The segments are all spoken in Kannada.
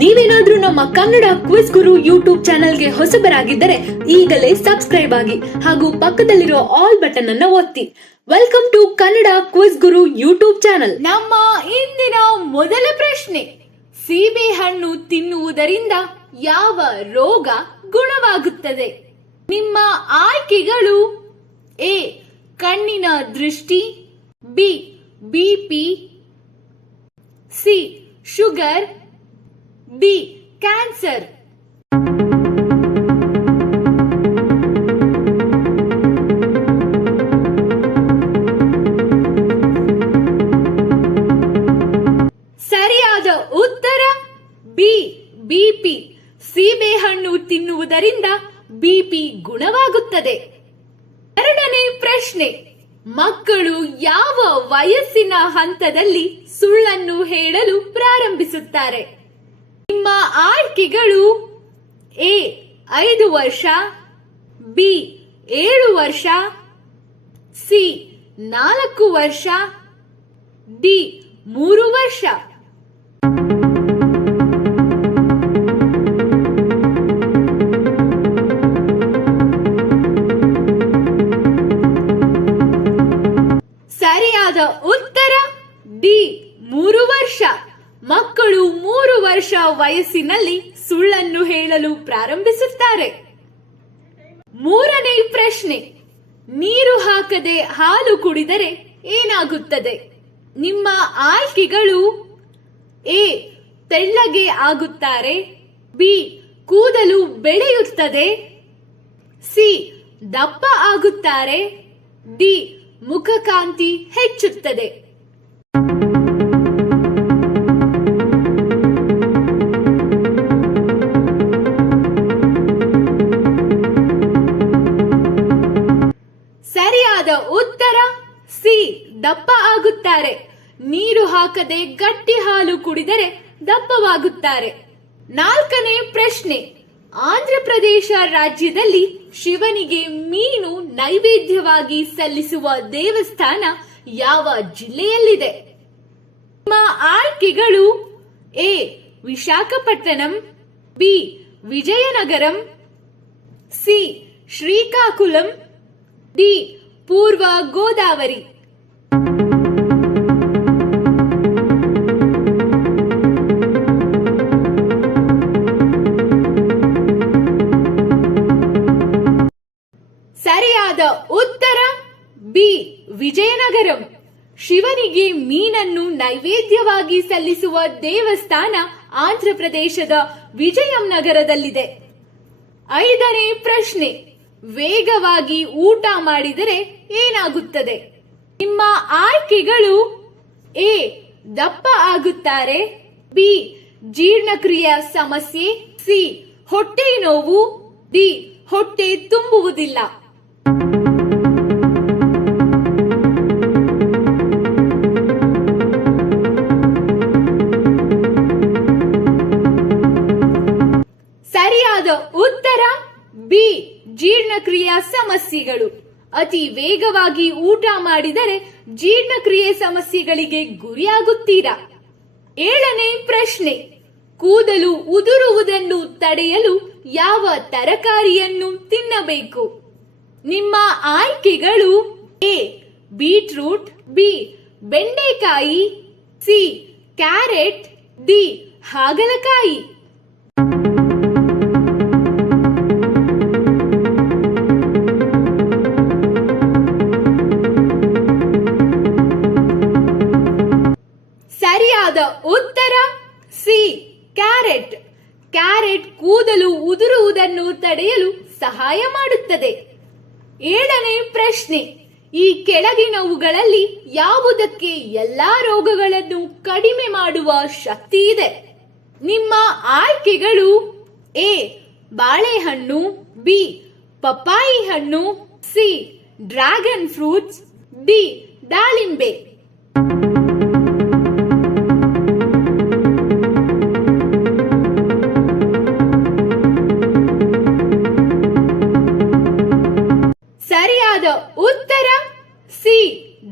ನೀವೇನಾದ್ರೂ ನಮ್ಮ ಕನ್ನಡ ಕ್ವಿಜ್ ಗುರು ಯೂಟ್ಯೂಬ್ ಚಾನೆಲ್ಗೆ ಹೊಸಬರಾಗಿದ್ದರೆ ಈಗಲೇ ಸಬ್ಸ್ಕ್ರೈಬ್ ಆಗಿ ಹಾಗೂ ಪಕ್ಕದಲ್ಲಿರೋ ಆಲ್ ಬಟನ್ ಅನ್ನ ಒತ್ತಿ. Welcome to Kannada quiz Guru YouTube channel. ನಮ್ಮ ಇಂದಿನ ಮೊದಲ ಪ್ರಶ್ನೆ, ಸೀಬೆ ಹಣ್ಣು ತಿನ್ನುವುದರಿಂದ ಯಾವ ರೋಗ ಗುಣವಾಗುತ್ತದೆ? ನಿಮ್ಮ ಆಯ್ಕೆಗಳು: ಎ ಕಣ್ಣಿನ ದೃಷ್ಟಿ, B BP, C sugar, D cancer. ಸರಿಯಾದ ಉತ್ತರ ಬಿ ಬಿಪಿ. ಸೀಬೆಹಣ್ಣು ತಿನ್ನುವುದರಿಂದ ಬಿಪಿ ಗುಣವಾಗುತ್ತದೆ. ಎರಡನೇ ಪ್ರಶ್ನೆ, ಮಕ್ಕಳು ಯಾವ ವಯಸ್ಸಿನ ಹಂತದಲ್ಲಿ ಸುಳ್ಳನ್ನು ಹೇಳಲು ಪ್ರಾರಂಭಿಸುತ್ತಾರೆ? ನಿಮ್ಮ ಆಯ್ಕೆಗಳು: ಎ 5 ವರ್ಷ, ಬಿ 7 ವರ್ಷ, ಸಿ 4 ವರ್ಷ, ಡಿ 3 ವರ್ಷ. ಸರಿಯಾದ ಉತ್ತರ ಡಿ 3 ವರ್ಷ. ಮಕ್ಕಳು 3 ವರ್ಷ ವಯಸ್ಸಿನಲ್ಲಿ ಸುಳ್ಳನ್ನು ಹೇಳಲು ಪ್ರಾರಂಭಿಸುತ್ತಾರೆ. ಮೂರನೇ ಪ್ರಶ್ನೆ, ನೀರು ಹಾಕದೆ ಹಾಲು ಕುಡಿದರೆ ಏನಾಗುತ್ತದೆ? ನಿಮ್ಮ ಆಯ್ಕೆಗಳು: ಎ ತೆಳ್ಳಗೆ ಆಗುತ್ತಾರೆ, ಬಿ ಕೂದಲು ಬೆಳೆಯುತ್ತದೆ, ಸಿ ದಪ್ಪ ಆಗುತ್ತಾರೆ, ಡಿ ಮುಖಕಾಂತಿ ಹೆಚ್ಚುತ್ತದೆ. ಸರಿಯಾದ ಉತ್ತರ ಸಿ ದಪ್ಪ ಆಗುತ್ತಾರೆ. ನೀರು ಹಾಕದೆ ಗಟ್ಟಿ ಹಾಲು ಕುಡಿದರೆ ದಪ್ಪವಾಗುತ್ತಾರೆ. ನಾಲ್ಕನೇ ಪ್ರಶ್ನೆ, ಆಂಧ್ರಪ್ರದೇಶ ರಾಜ್ಯದಲ್ಲಿ ಶಿವನಿಗೆ ಮೀನು ನೈವೇದ್ಯವಾಗಿ ಸಲ್ಲಿಸುವ ದೇವಸ್ಥಾನ ಯಾವ ಜಿಲ್ಲೆಯಲ್ಲಿದೆ? ನಿಮ್ಮ ಆಯ್ಕೆಗಳು: A Visakhapatnam, B Vizianagaram, C Srikakulam, D ಪೂರ್ವ ಗೋದಾವರಿ. ಸರಿಯಾದ ಉತ್ತರ ಬಿ ವಿಜಯನಗರಂ. ಶಿವನಿಗೆ ಮೀನನ್ನು ನೈವೇದ್ಯವಾಗಿ ಸಲ್ಲಿಸುವ ದೇವಸ್ಥಾನ ಆಂಧ್ರಪ್ರದೇಶದ ವಿಜಯಂ ನಗರದಲ್ಲಿದೆ. ಐದನೇ ಪ್ರಶ್ನೆ, ವೇಗವಾಗಿ ಊಟ ಮಾಡಿದರೆ ಏನಾಗುತ್ತದೆ? ನಿಮ್ಮ ಆಯ್ಕೆಗಳು: ಎ ದಪ್ಪ ಆಗುತ್ತಾರೆ, ಬಿ ಜೀರ್ಣಕ್ರಿಯೆ ಸಮಸ್ಯೆ, ಸಿ ಹೊಟ್ಟೆ ನೋವು, ಡಿ ಹೊಟ್ಟೆ ತುಂಬುವುದಿಲ್ಲ. ಸರಿಯಾದ ಉತ್ತರ ಬಿ ಜೀರ್ಣಕ್ರಿಯಾ ಸಮಸ್ಯೆಗಳು. ಅತಿ ವೇಗವಾಗಿ ಊಟ ಮಾಡಿದರೆ ಜೀರ್ಣಕ್ರಿಯೆ ಸಮಸ್ಯೆಗಳಿಗೆ ಗುರಿಯಾಗುತ್ತೀರಾ? ಏಳನೇ ಪ್ರಶ್ನೆ, ಕೂದಲು ಉದುರುವುದನ್ನು ತಡೆಯಲು ಯಾವ ತರಕಾರಿಯನ್ನು ತಿನ್ನಬೇಕು? ನಿಮ್ಮ ಆಯ್ಕೆಗಳು: ಎ ಬೀಟ್ರೂಟ್, ಬಿ ಬೆಂಡೆಕಾಯಿ, ಸಿ ಕ್ಯಾರೆಟ್, ಡಿ ಹಾಗಲಕಾಯಿ. ಸರಿಯಾದ ಉತ್ತರ ಸಿ ಕ್ಯಾರೆಟ್. ಕ್ಯಾರೆಟ್ ಕೂದಲು ಉದುರುವುದನ್ನು ತಡೆಯಲು ಸಹಾಯ ಮಾಡುತ್ತದೆ. ಏಳನೇ ಪ್ರಶ್ನೆ, ಈ ಕೆಳಗಿನವುಗಳಲ್ಲಿ ಯಾವುದಕ್ಕೆ ಎಲ್ಲಾ ರೋಗಗಳನ್ನು ಕಡಿಮೆ ಮಾಡುವ ಶಕ್ತಿ ಇದೆ? ನಿಮ್ಮ ಆಯ್ಕೆಗಳು: ಎ ಬಾಳೆಹಣ್ಣು, ಬಿ ಪಪ್ಪಾಯಿ ಹಣ್ಣು, ಸಿ ಡ್ರ್ಯಾಗನ್ ಫ್ರೂಟ್ಸ್, ಡಿ ದಾಳಿಂಬೆ. ಸರಿಯಾದ ಉತ್ತರ ಸಿ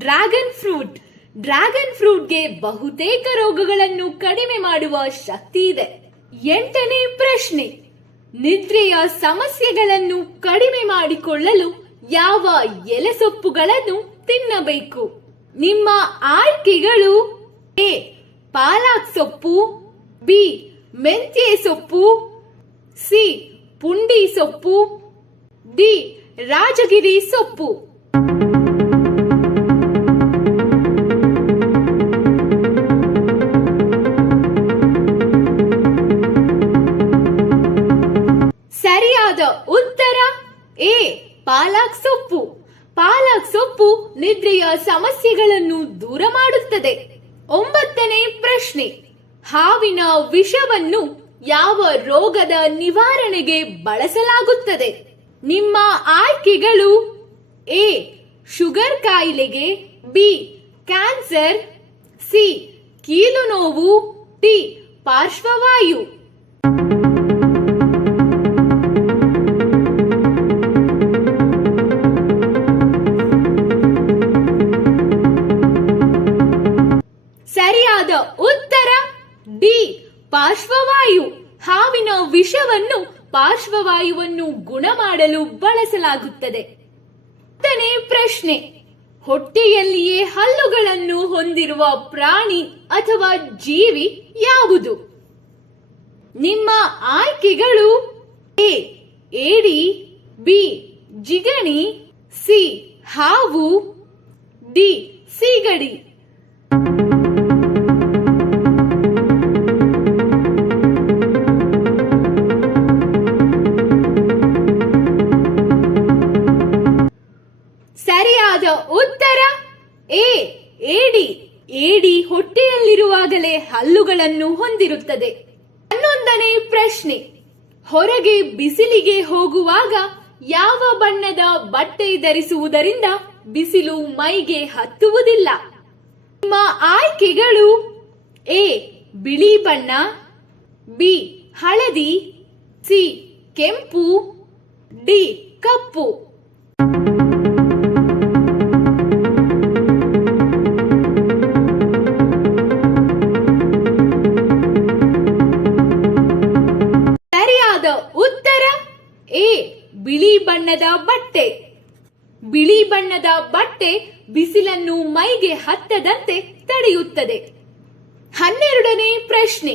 ಡ್ರ್ಯಾಗನ್ ಫ್ರೂಟ್. ಡ್ರ್ಯಾಗನ್ ಫ್ರೂಟ್ಗೆ ಬಹುತೇಕ ರೋಗಗಳನ್ನು ಕಡಿಮೆ ಮಾಡುವ ಶಕ್ತಿ ಇದೆ. 8ನೇ ಪ್ರಶ್ನೆ, ನಿದ್ರೆಯ ಸಮಸ್ಯೆಗಳನ್ನು ಕಡಿಮೆ ಮಾಡಿಕೊಳ್ಳಲು ಯಾವ ಎಲೆಸೊಪ್ಪುಗಳನ್ನು ತಿನ್ನಬೇಕು? ನಿಮ್ಮ ಆಯ್ಕೆಗಳು: ಎ ಪಾಲಕ್ ಸೊಪ್ಪು, ಬಿ ಮೆಂತ್ಯೆ ಸೊಪ್ಪು, ಸಿ ಪುಂಡಿ ಸೊಪ್ಪು, ಡಿ ರಾಜಗಿರಿ ಸೊಪ್ಪು. ಸರಿಯಾದ ಉತ್ತರ ಎ ಪಾಲಕ್ ಸೊಪ್ಪು. ಪಾಲಕ್ ಸೊಪ್ಪು ನಿದ್ರೆಯ ಸಮಸ್ಯೆಗಳನ್ನು ದೂರ ಮಾಡುತ್ತದೆ. 9ನೇ ಪ್ರಶ್ನೆ, ಹಾವಿನ ವಿಷವನ್ನು ಯಾವ ರೋಗದ ನಿವಾರಣೆಗೆ ಬಳಸಲಾಗುತ್ತದೆ? ನಿಮ್ಮ ಆಯ್ಕೆಗಳು: ಎ ಶುಗರ್ ಕಾಯಿಲೆಗೆ, ಬಿ ಕ್ಯಾನ್ಸರ್, ಸಿ ಕೀಲು ನೋವು, ಡಿ ಪಾರ್ಶ್ವವಾಯು. ಸರಿಯಾದ ಉತ್ತರ ಡಿ ಪಾರ್ಶ್ವವಾಯು. ಹಾವಿನ ವಿಷವನ್ನು ಪಾರ್ಶ್ವವಾಯುವನ್ನು ಗುಣ ಮಾಡಲು ಬಳಸಲಾಗುತ್ತದೆ. 10ನೇ ಪ್ರಶ್ನೆ, ಹೊಟ್ಟೆಯಲ್ಲಿಯೇ ಹಲ್ಲುಗಳನ್ನು ಹೊಂದಿರುವ ಪ್ರಾಣಿ ಅಥವಾ ಜೀವಿ ಯಾವುದು? ನಿಮ್ಮ ಆಯ್ಕೆಗಳು: ಎ ಏಡಿ, ಬಿ ಜಿಗಣಿ, ಸಿ ಹಾವು, ಡಿ ಸೀಗಡಿ. ಸರಿಯಾದ ಉತ್ತರ ಎ ಏಡಿ. ಏಡಿ ಹೊಟ್ಟೆಯಲ್ಲಿರುವಾಗಲೇ ಹಲ್ಲುಗಳನ್ನು ಹೊಂದಿರುತ್ತದೆ. 11ನೇ ಪ್ರಶ್ನೆ, ಹೊರಗೆ ಬಿಸಿಲಿಗೆ ಹೋಗುವಾಗ ಯಾವ ಬಣ್ಣದ ಬಟ್ಟೆ ಧರಿಸುವುದರಿಂದ ಬಿಸಿಲು ಮೈಗೆ ಹತ್ತುವುದಿಲ್ಲ? ನಿಮ್ಮ ಆಯ್ಕೆಗಳು: ಎ ಬಿಳಿ ಬಣ್ಣ, ಬಿ ಹಳದಿ, ಸಿ ಕೆಂಪು, ಡಿ ಕಪ್ಪು. ಸರಿಯಾದ ಉತ್ತರ ಎ ಬಿಳಿ ಬಣ್ಣದ ಬಟ್ಟೆ. ಬಿಳಿ ಬಣ್ಣದ ಬಟ್ಟೆ ಬಿಸಿಲನ್ನು ಮೈಗೆ ಹತ್ತದಂತೆ ತಡೆಯುತ್ತದೆ. 12ನೇ ಪ್ರಶ್ನೆ,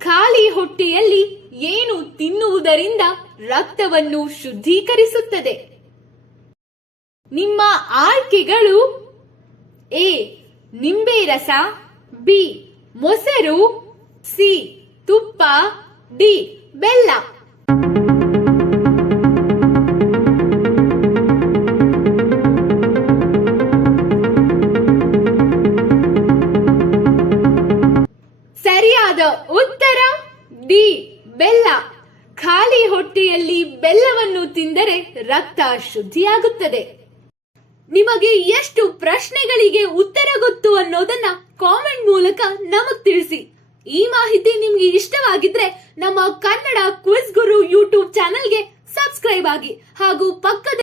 ಖಾಲಿ ಹೊಟ್ಟೆಯಲ್ಲಿ ಏನು ತಿನ್ನುವುದರಿಂದ ರಕ್ತವನ್ನು ಶುದ್ಧೀಕರಿಸುತ್ತದೆ? ನಿಮ್ಮ ಆಯ್ಕೆಗಳು: ಎ ನಿಂಬೆ ರಸ, ಬಿ ಮೊಸರು, ಸಿ ತುಪ್ಪ, ಡಿ ಬೆಲ್ಲ. ಸರಿಯಾದ ಉತ್ತರ ಡಿ ಬೆಲ್ಲ. ಖಾಲಿ ಹೊಟ್ಟೆಯಲ್ಲಿ ಬೆಲ್ಲವನ್ನು ತಿಂದರೆ ರಕ್ತ ಶುದ್ಧಿಯಾಗುತ್ತದೆ. ನಿಮಗೆ ಎಷ್ಟು ಪ್ರಶ್ನೆಗಳಿಗೆ ಉತ್ತರ ಗೊತ್ತು ಅನ್ನೋದನ್ನ ಕಾಮೆಂಟ್ ಮೂಲಕ ನಮಗ್ ತಿಳಿಸಿ. ಈ ಮಾಹಿತಿ ನಿಮ್ಗೆ ಇಷ್ಟವಾಗಿದ್ರೆ ನಮ್ಮ ಕನ್ನಡ ಕ್ವಿಜ್ ಗುರು ಯೂಟ್ಯೂಬ್ ಚಾನೆಲ್ಗೆ ಸಬ್ಸ್ಕ್ರೈಬ್ ಆಗಿ ಹಾಗೂ ಪಕ್ಕದ